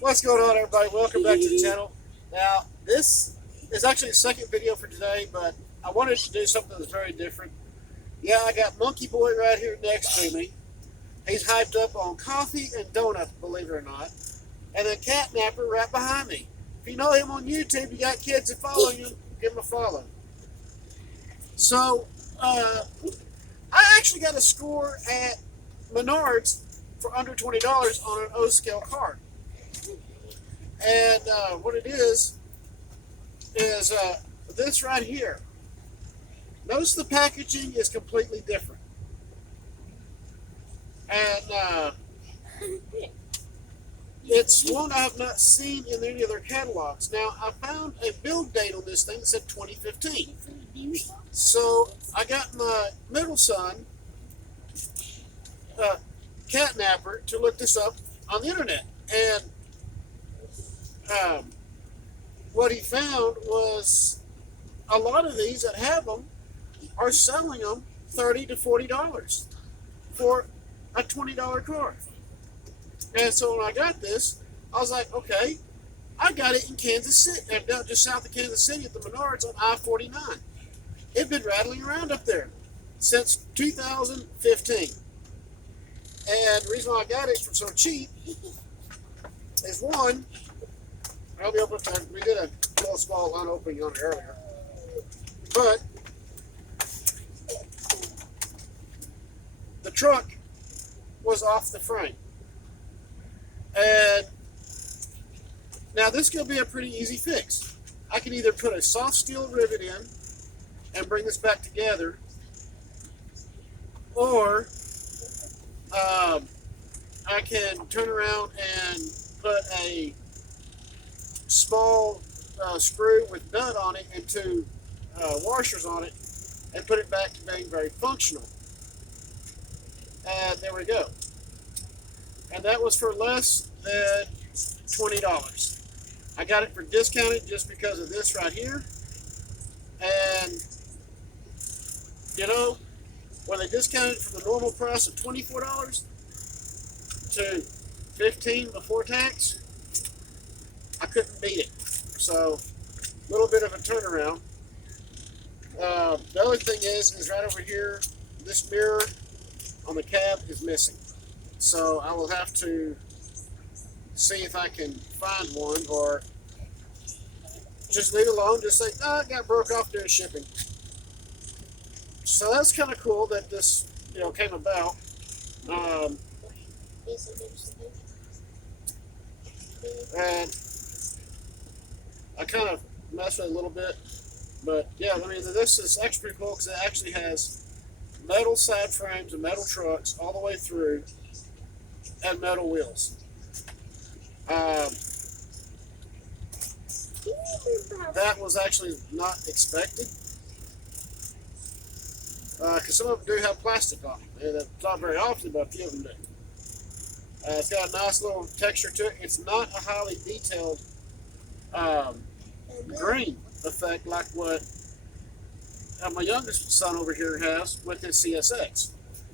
What's going on, everybody? Welcome back to the channel. Now, this is actually the second video for today, but I wanted to do something that's very different. Yeah, I got Monkey Boy right here next to me. He's hyped up on coffee and donuts, believe it or not. And then Catnapper right behind me. If you know him on YouTube, you got kids that follow you, give him a follow. So, I actually got a score at Menards for under $20 on an O-scale card. And what it is this right here. Notice the packaging is completely different. And it's one I have not seen in any of their catalogs. Now, I found a build date on this thing that said 2015. So, I got my middle son, Catnapper, to look this up on the internet. And what he found was a lot of these that have them are selling them $30 to $40 for a $20 card. And so when I got this, I was like, okay, I got it in Kansas City, just south of Kansas City at the Menards on I-49. It's been rattling around up there since 2015. And the reason why I got it for so cheap is one, I'll be open to, we did a little small unopening on it earlier, but the truck was off the frame. And now this could be a pretty easy fix. I can either put a soft steel rivet in and bring this back together, or I can turn around and put a small screw with nut on it and two washers on it and put it back to being very functional. And there we go. And that was for less than $20. I got it for discounted just because of this right here. And, you know, when they discounted it from the normal price of $24 to $15 before tax, I couldn't beat it. So, a little bit of a turnaround. The other thing is right over here, this mirror on the cab is missing. So I will have to see if I can find one, or just leave it alone, just say, it got broke off during shipping. So that's kind of cool that this, came about. And I kind of messed with it a little bit, but yeah, I mean, this is actually pretty cool because it actually has metal side frames and metal trucks all the way through, and metal wheels. That was actually not expected, because some of them do have plastic on them. That's not very often, but a few of them do. It's got a nice little texture to it. It's not a highly detailed green effect like what my youngest son over here has with his CSX.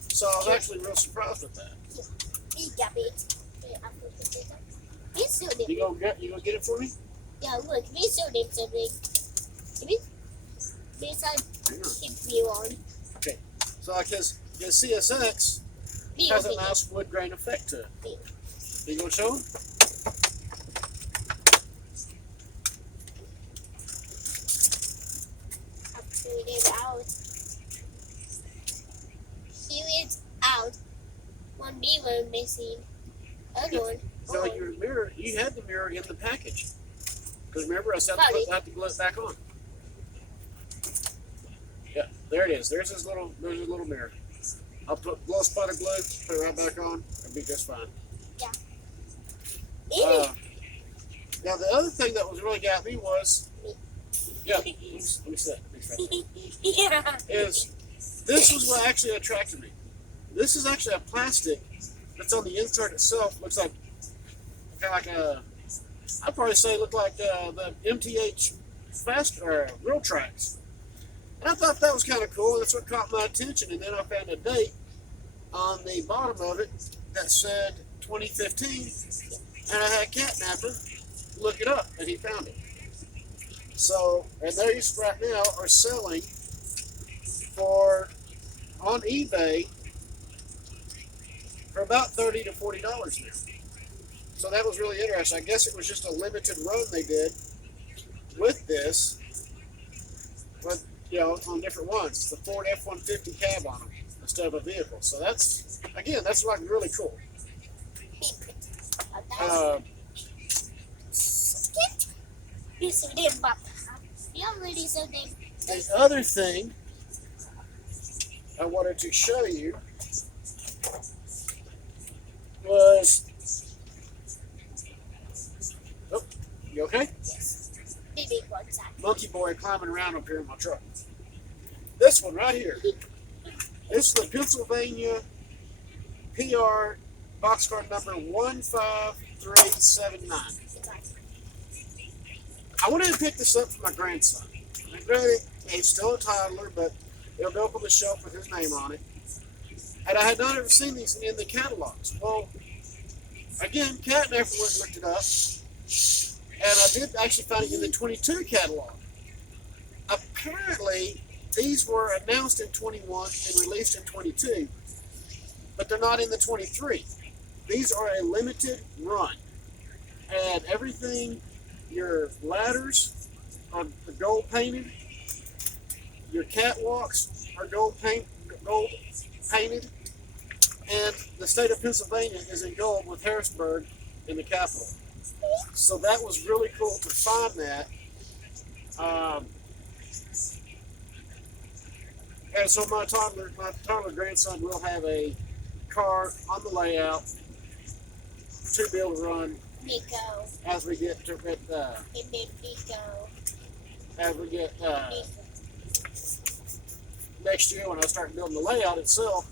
So I was actually real surprised with that. You gonna get it for me? Yeah, look, we showed him something. Keep you on. Okay, so like his CSX has a nice wood grain effect to it. You gonna show him? It's out. One beaver missing. Other one. So your mirror, you had the mirror in the package. Because remember, I said I have to glue it back on. Yeah, there it is. There's his little mirror. I'll blow a spot of glue, put it right back on, it'll be just fine. Yeah. Now the other thing that was really got me was, let me see that. Yeah. This was what actually attracted me. This is actually a plastic that's on the insert itself. Looks like kind of like I'd probably say it looked like the MTH Real Tracks. And I thought that was kind of cool. That's what caught my attention. And then I found a date on the bottom of it that said 2015. and I had Catnapper look it up, and he found it. So, and these right now are selling for on eBay for about $30 to $40 now. So that was really interesting. I guess it was just a limited run they did with this, with on different ones. The Ford F-150 cab on them instead of a vehicle. So that's like really cool. Uh, the other thing I wanted to show you was, oh, you okay? Monkey boy climbing around up here in my truck. This one right here. This is the Pennsylvania PR boxcar number 15379. I wanted to pick this up for my grandson. Granted, he's still a toddler, but it'll go up on the shelf with his name on it. And I had not ever seen these in the catalogs. Well, again, Catnapper went and looked it up, and I did actually find it in the 22 catalog. Apparently, these were announced in 21 and released in 22, but they're not in the 23. These are a limited run, and everything, your ladders are gold painted, your catwalks are gold painted, and the state of Pennsylvania is in gold with Harrisburg in the capital. So that was really cool to find that. And so my toddler grandson will have a car on the layout to be able to run as we get to next year when I start building the layout itself.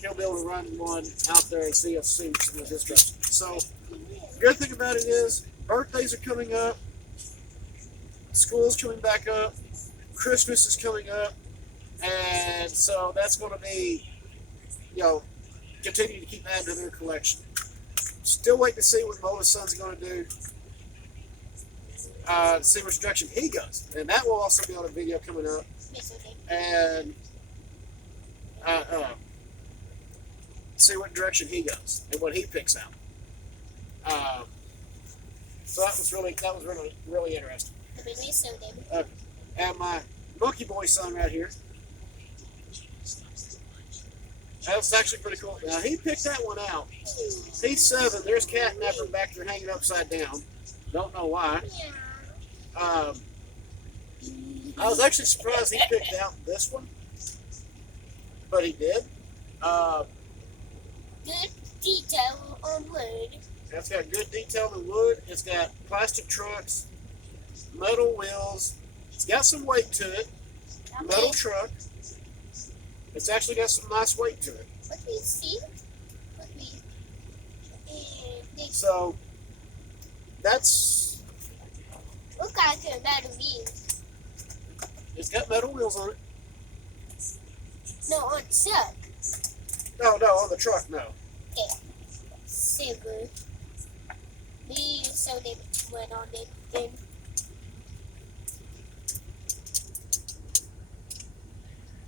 He'll be able to run one out there and see some of his stuff. So the good thing about it is birthdays are coming up, school's coming back up, Christmas is coming up, and so that's going to be, continue to keep adding to their collection. Still waiting to see what my oldest son's going to do, to see which direction he goes, and that will also be on a video coming up, and see what direction he goes and what he picks out. So that was really interesting. And my monkey boy son right here, that was actually pretty cool. Now he picked that one out. He's 7. There's Catnapper back there hanging upside down. Don't know why. I was actually surprised he picked out this one, but he did. Good detail on wood. It's got good detail in wood. It's got plastic trucks, metal wheels. It's got some weight to it. Metal truck. It's actually got some nice weight to it. Let me see. So that's. Look at the metal wheels. It's got metal wheels on it. No, on the truck. No, on the truck, no. Okay. Silver. So they went on it then.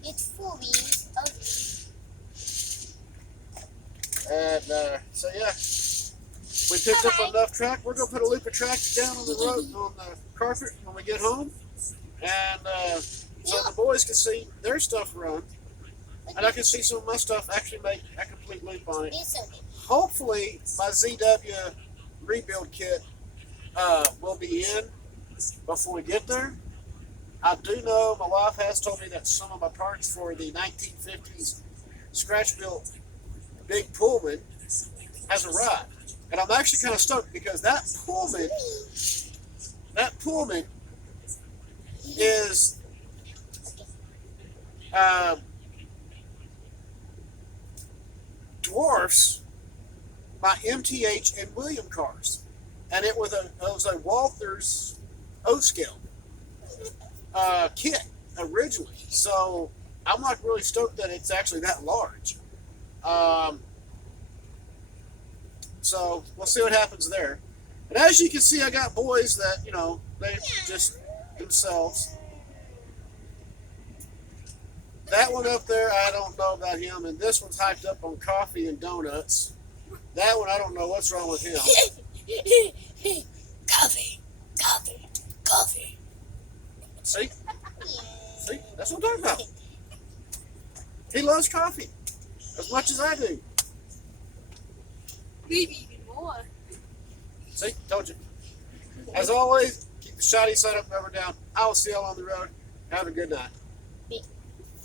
It's 4 wheels, ugly. And so yeah, we picked up enough track. We're gonna put a loop of track down on the road on the carpet when we get home, and so the boys can see their stuff run, and I can see some of my stuff actually make a complete loop on it. Hopefully, my ZW rebuild kit will be in before we get there. I do know my wife has told me that some of my parts for the 1950s scratch-built big Pullman has arrived. And I'm actually kind of stoked because that Pullman is dwarfs my MTH and William cars. And it was a Walther's O-scale kit originally. So I'm like really stoked that it's actually that large. So we'll see what happens there. And as you can see, I got boys that, they just themselves. That one up there, I don't know about him. And this one's hyped up on coffee and donuts. That one, I don't know what's wrong with him. Coffee, coffee, coffee. See? See? That's what I'm talking about. He loves coffee as much as I do. Maybe even more. See? Told you. As always, keep the shoddy setup never down. I will see y'all on the road. Have a good night.